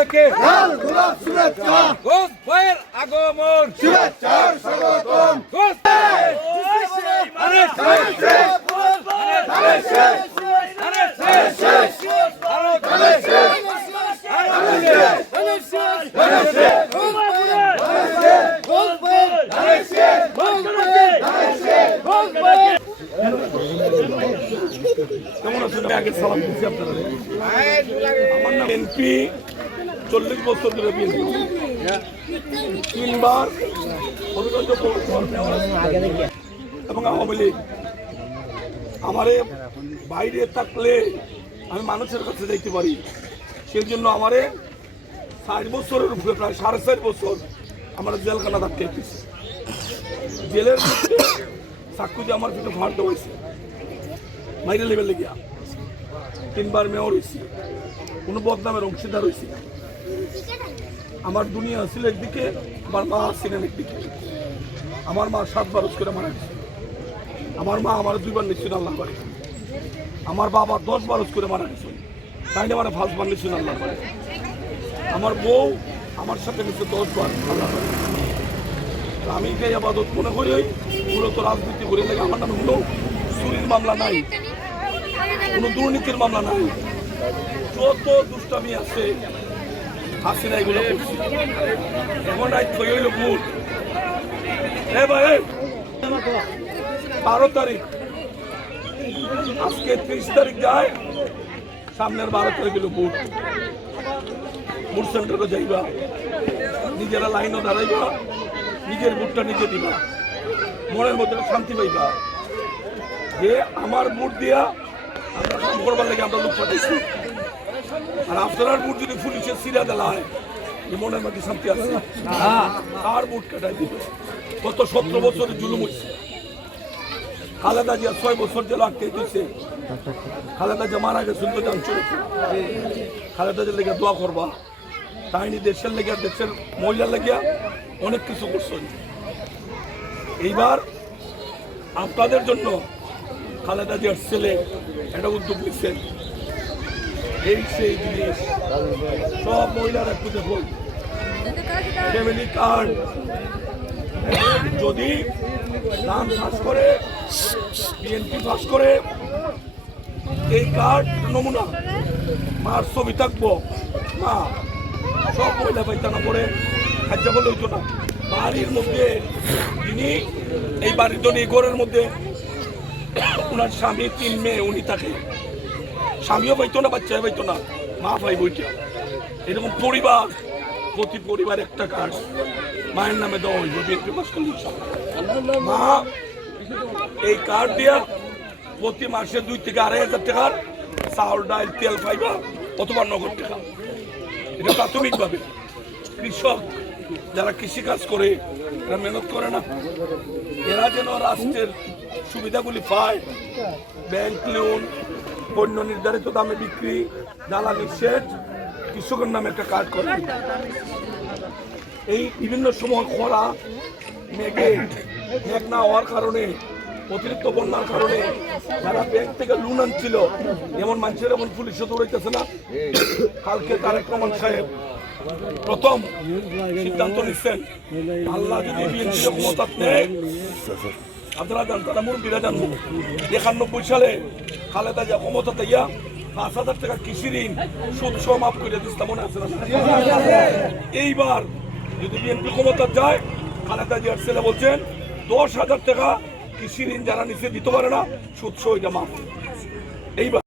থেকে লাল গোলাপ শুভেচ্ছা, ঘোষ ভাইয়ের আগমন শুভেচ্ছার স্বাগতম। ঘোষ কেমন আছেন? আগে সালাম দিচ্ছি আপনারা। আমার নাম এমপি, 40 বছর ধরে বিএনপি, 3বার হবিগঞ্জ এবং আওয়ামী লীগ। আমারে বাইরে থাকলে আমি মানুষের কাছে যাইতে পারি, সেই জন্য আমারে 60 বছরের উপরে, প্রায় 4.5 বছর আমার জেলখানা থাকতে হয়েছে। জেলের মধ্যে চাকু দিয়ে আমার কিন্তু ফান্ড হয়েছে, মাইরে লেভেলে গিয়া 3বার মেয়র হয়েছি, কোনো বদনামের অংশীদার হয়েছি। আমার দুনিয়া ছিল একদিকে, আমার মা ছিলেন একদিকে। আমার মা 7 বারোজ করে মারা গেছে। আমার মা আমার 2বার নিচ্ছিল আল্লাহ করে। আমার বাবা 10 বারোজ করে মারা গেছে, তাই না? আমার 5 বার নিচ্ছিল আল্লাহ করে। আমার বউ আমার সাথে গেছে 10 বার আল্লাহ করে। আমি যে আবাদত মনে করি, মূলত রাজনীতি করে লাগে। আমার নামে কোনো চুরির মামলা নাই, কোনো দুর্নীতির মামলা নাই। যত দুষ্টামি আছে হাসিনা এগুলো করছি। এখন হইল ভোট। 12 তারিখ, আজকে 30 তারিখ যায়, সামনের 12 তারিখ হইল ভোট। ভোট সেন্টারে যাইবা, নিজেরা লাইনও দাঁড়াইবা, নিজের ভোটটা নিজে দিবা, মনের মধ্যে শান্তি পাইবা যে আমার ভোট দিয়া আমরা কাম করবার লাগে আমরা লোক পাঠাইছি। আর আপনার ভোট যদি পুলিশের সিরা দেলা হয়, মনের মধ্যে শান্তি আছে? আর ভোট কাটাই দিবে। গত 17 বছরের জুলুম হয়েছে। খালেদা জিয়া 6 বছর জেল আটকে দিয়েছে। খালেদা জিয়া মারা গেছে, তো জানছো। খালেদা জিয়ার লেগে দোয়া করবা, তাইনি দেশের লেগে, দেশের মহিলার লেগে অনেক কিছু করছেন। এইবার আপনাদের জন্য খালেদা জিয়ার ছেলে একটা উদ্যোগ নিচ্ছেন। এই সেই জিনিস সব মহিলারা একটু দেখুন, ফ্যামিলি কার্ড যদি নাম পাস করে, বিএনপি পাস করে, এই কার্ড নমুনা, মার ছবি থাকবো, মা সব মহিলা পাইতানা করে খাদ্য করলে হইতো না। বাড়ির মধ্যে তিনি, এই বাড়ির জন্য, এই ঘরের মধ্যে ওনার স্বামী, 3 মেয়ে, উনি থাকে। স্বামীও পাইতো না, বাচ্চাও পাইতো না, মা ভাই বইটা। এরকম পরিবার, প্রতি পরিবার একটা কার্ড মায়ের নামে দেওয়া হইব। বিএনপি পাস করলে মা এই কার্ড দিয়া প্রতি মাসে 2 থেকে 2,500 টাকার চাউল, ডাল, তেল পাইবা, অথবা নগদ টাকা। এটা প্রাথমিকভাবে কৃষক যারা কৃষি কাজ করে, এরা মেহনত করে না, এরা যেন রাষ্ট্রের সুবিধাগুলি পায়। ব্যাংক লোন, পণ্য নির্ধারিত দামে বিক্রি, জ্বালানি সেচ, কৃষকের নামে একটা কার্ড করে। এই বিভিন্ন সময় খরা, মেঘ না হওয়ার কারণে, অতিরিক্ত বন্যার কারণে যারা ব্যাংক থেকে লোন আনছিল, এমন মানুষের এমন পুলিশে দৌড়াইতেছে না। কালকে তারেক রহমান সাহেব প্রথম সিদ্ধান্ত নিচ্ছেন, আল্লাহ যদি বিএনপি ক্ষমতা নেয়, আপনারা জান, তারা মুরব্বীরা জানবো, 91 সালে খালেদা জিয়া ক্ষমতা তাইয়া 5,000 টাকা কৃষি ঋণ সুদ সহ মাফ করে দিচ্ছে, মনে আছে না? এইবার যদি বিএনপি ক্ষমতা যায়, খালেদা জিয়ার ছেলে বলছেন 10,000 টাকা কৃষি ঋণ যারা নিচে দিতে পারে না, সুদ সহ এটা মাফ। এইবার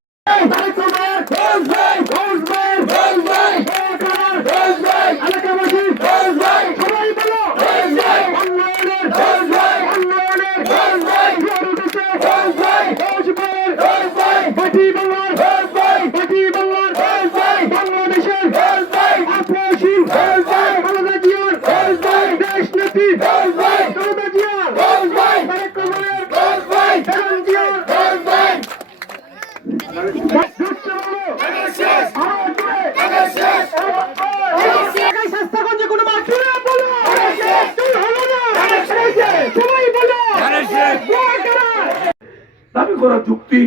দাবি করা যুক্তি,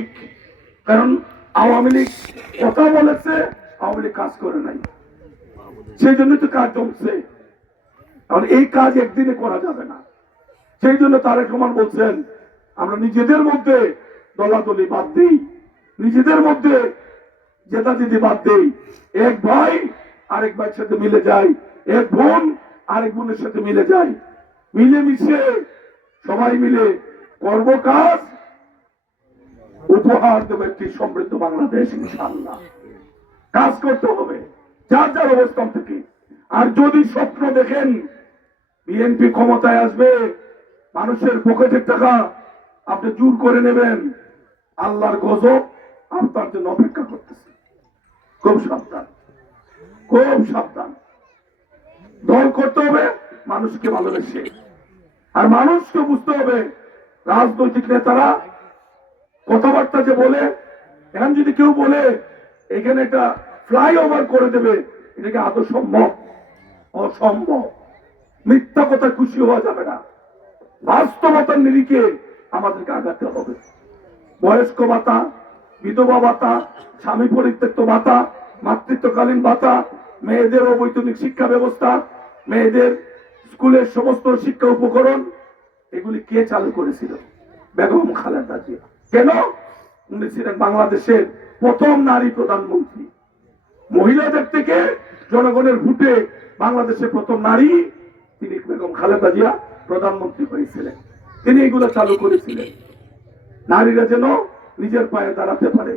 কারণ আওয়ামী লীগ কথা বলেছে, আওয়ামী লীগ কাজ করে নাই। সেই জন্য তো কাজ জমছে। কারণ এই কাজ একদিনে করা যাবে না। সেই জন্য তারেক রহমান বলছেন আমরা নিজেদের মধ্যে দলাদলি বাদ দিই, নিজেদের মধ্যে জেদাজেদি বাদ দেই, এক ভাই আরেক ভাইয়ের সাথে মিলে যায়, এক বোন আরেক বোনের সাথে মিলে যায়, মিলেমিশে সবাই মিলে করব কাজ, উপহার দেবো একটি সমৃদ্ধ বাংলাদেশ ইনশাআল্লাহ। কাজ করতে হবে যার যার অবস্থান থেকে। আর যদি স্বপ্ন দেখেন বিএনপি ক্ষমতায় আসবে, মানুষের পকেটের টাকা আপনি জোর করে নেবেন, আল্লাহর গজব আপনার জন্য অপেক্ষা করতেছে। খুব সাবধান, খুব সাবধান। দল করতে হবে মানুষকে ভালোবেসে, আর মানুষকে বুঝতে হবে রাজনৈতিক নেতারা কথাবার্তা যে বলে, এখন যদি কেউ বলে এখানে একটা ফ্লাইওভার করে দেবে, এটাকে আদৌ সম্ভব? অসম্ভব। মিথ্যা কথা খুশি হওয়া যাবে না, বাস্তবতার নিরিখে আমাদেরকে আগাতে হবে। বয়স্ক ভাতা, বিধবা ভাতা, স্বামী পরিত্যক্ত ভাতা, মাতৃত্বকালীন ভাতা, মেয়েদের অবৈতনিক শিক্ষা ব্যবস্থা, মেয়েদের স্কুলের সমস্ত শিক্ষা উপকরণ, এগুলি কে চালু করেছিল? বেগম খালেদা জিয়া। কেন? উনি ছিলেন বাংলাদেশের প্রথম নারী প্রধানমন্ত্রী। মহিলাদের থেকে জনগণের ভোটে বাংলাদেশের প্রথম নারী তিনি বেগম খালেদা জিয়া প্রধানমন্ত্রী হয়েছিলেন। তিনি এগুলো চালু করেছিলেন নারীরা যেন নিজের পায়ে দাঁড়াতে পারে।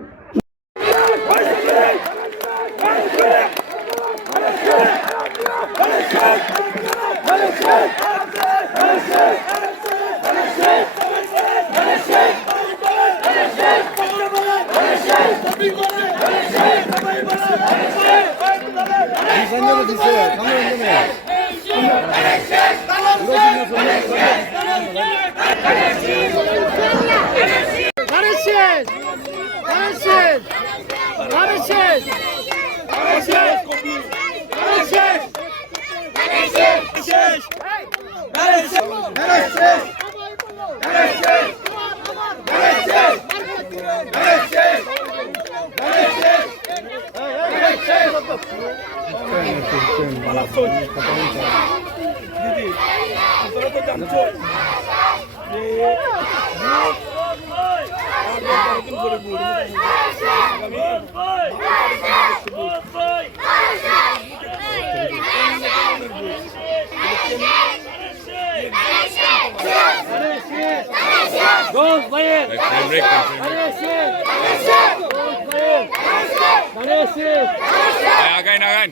Again, again.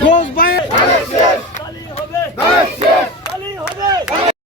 Goes by